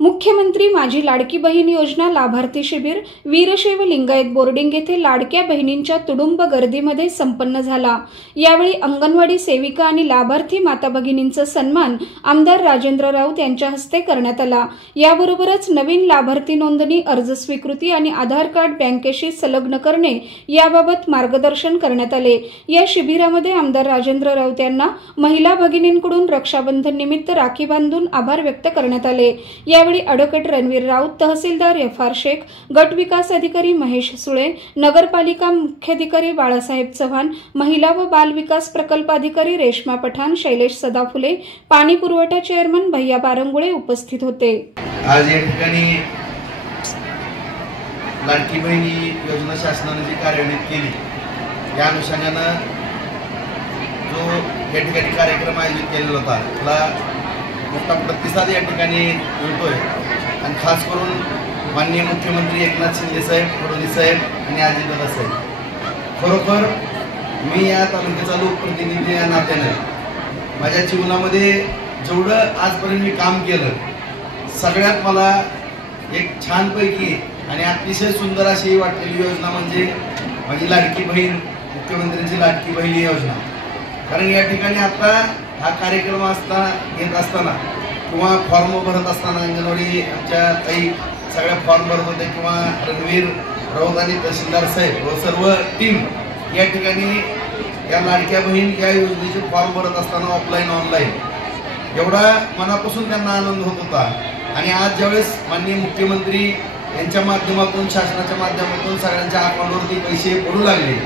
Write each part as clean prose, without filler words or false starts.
मुख्यमंत्री माझी लाडकी बहीण योजना लाभार्थी शिबिर वीरशैव लिंगायत बोर्डिंग येथे लाडक्या बहिणींच्या तुडुंब गर्दीमध्ये संपन्न झाला। यावेळी अंगणवाडी सेविका आणि लाभार्थी माता भगिनींचा सन्मान आमदार राजेंद्र राऊत यांच्या हस्ते करण्यात आला। याबरोबरच नवीन लाभार्थी नोंदणी, अर्ज स्वीकृती आणि आधार कार्ड बँकेशी संलग्न करणे याबाबत मार्गदर्शन करण्यात आले। या शिबिरामध्ये आमदार राजेंद्र राऊत यांना महिला भगिनींकडून रक्षाबंधन निमित्त राखी बांधून आभार व्यक्त करण्यात आले। यावेळी ॲडव्होकेट रणवीर राऊत, तहसीलदार एफ.आर. शेख, गट विकास अधिकारी महेश सुळे, नगरपालिका मुख्याधिकारी बाळासाहेब चव्हाण, महिला व बाल विकास प्रकल्प अधिकारी रेश्मा पठाण, शैलेश सदाफुले, पाणी पुरवठा चेअरमन भैया बारंगुळे उपस्थित होते। आज या ठिकाणी लाडकी बहिणी योजना शासनाने जी कार्यान्वित केली या अनुषंगाने जो या ठिकाणी कार्यक्रम आयोजित केलेला होता त्याला मोठा प्रतिसाद या ठिकाणी मिळतोय आणि खास करून माननीय मुख्यमंत्री एकनाथ शिंदे साहेब, फडणवीस साहेब आणि अजितदादा साहेब, खरोखर मी या तालुक्याचा लोकप्रतिनिधी या नात्याने माझ्या जीवनामध्ये जेवढं आजपर्यंत मी काम केलं सगळ्यात मला एक छानपैकी आणि अतिशय सुंदर अशी वाटलेली योजना म्हणजे माझी लाडकी बहीण, मुख्यमंत्र्यांची लाडकी बहीण योजना। कारण या ठिकाणी आता हा कार्यक्रम घेत असताना किंवा फॉर्म भरत असताना अंगणवाडी आमच्या ताई सगळ्या फॉर्म भरत होते किंवा रणवीर राऊत आणि तहसीलदार साहेब व सर्व टीम या ठिकाणी या लाडक्या बहीण या योजनेचे फॉर्म भरत असताना ऑफलाईन ऑनलाईन एवढा मनापासून त्यांना आनंद होत होता। आणि आज ज्यावेळेस माननीय मुख्यमंत्री यांच्या माध्यमातून, शासनाच्या माध्यमातून सगळ्यांच्या अकाउंटवरती पैसे पडू लागले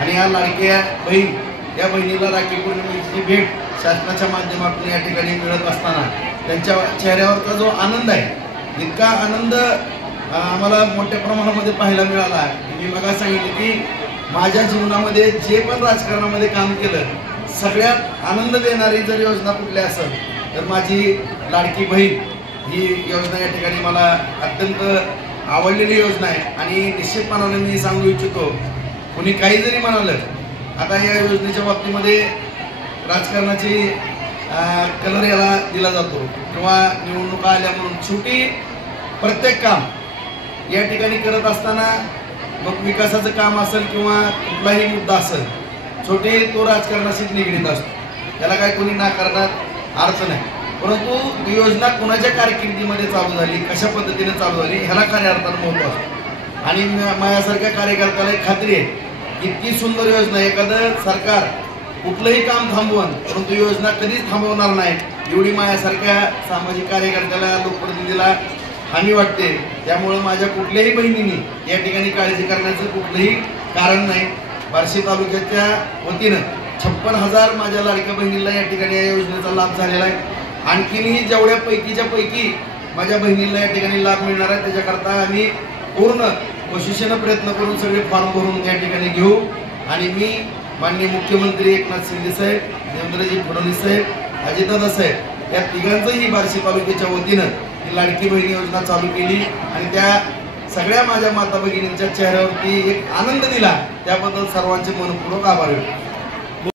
आणि या लाडक्या बहीण या बहिणीला राखी पौर्णिमेची भेट शासनाच्या माध्यमातून या ठिकाणी मिळत असताना त्यांच्या चेहऱ्यावरचा जो आनंद आहे, इतका आनंद आम्हाला मोठ्या प्रमाणामध्ये पाहायला मिळाला। मी मग सांगितलं की माझ्या जीवनामध्ये जे पण राजकारणामध्ये काम केलं सगळ्यात आनंद देणारी जर योजना कुठली असेल तर माझी लाडकी बहीण ही योजना या ठिकाणी मला अत्यंत आवडलेली योजना आहे। आणि निश्चितपणाने मी सांगू इच्छितो, कोणी काही जरी म्हणालं, आता या योजनेच्या बाबतीमध्ये राजकारणाची कलर याला दिला जातो किंवा निवडणुका आल्या म्हणून शेवटी प्रत्येक काम या ठिकाणी करत असताना मग विकासाचं काम असेल किंवा कुठलाही मुद्दा असेल शेवटी तो राजकारणाशीच निगडीत असतो, त्याला काय कोणी नाकारण्यात अर्थ नाही। परंतु योजना कोणाच्या कारकिर्दीमध्ये चालू झाली, कशा पद्धतीने चालू झाली ह्याला खऱ्या अर्थानं महत्त्व असतं। आणि माझ्यासारख्या कार्यकर्त्याला एक खात्री आहे, इतकी सुंदर योजना एखादं सरकार कुठलंही काम थांबवून परंतु योजना कधीच थांबवणार नाही एवढी माझ्यासारख्या सामाजिक कार्यकर्त्याला, लोकप्रतिनिधीला हमी वाटते। त्यामुळे माझ्या कुठल्याही बहिणींनी या ठिकाणी काळजी करण्याचं कुठलंही कारण नाही। बार्शी तालुक्याच्या वतीनं 56,000 माझ्या लाडक्या बहिणीला या ठिकाणी या योजनेचा लाभ झालेला आहे। आणखीनही जेवढ्या पैकीच्या पैकी माझ्या बहिणीला या ठिकाणी लाभ मिळणार आहे त्याच्याकरता आम्ही पूर्ण कोशिशीनं प्रयत्न करून सगळे फॉर्म भरून या ठिकाणी घेऊ। आणि मी माननीय मुख्यमंत्री एकनाथ शिंदे साहेब, देवेंद्रजी फडणवीस साहेब, अजितदादा साहेब या तिघांचंही बार्शी तालुक्याच्या वतीनं ही लाडकी बहीण योजना चालू केली आणि त्या सगळ्या माझ्या माता भगिनींच्या चेहऱ्यावरती एक आनंद दिला, त्याबद्दल सर्वांचे मनपूर्वक आभार व्यक्त करतो।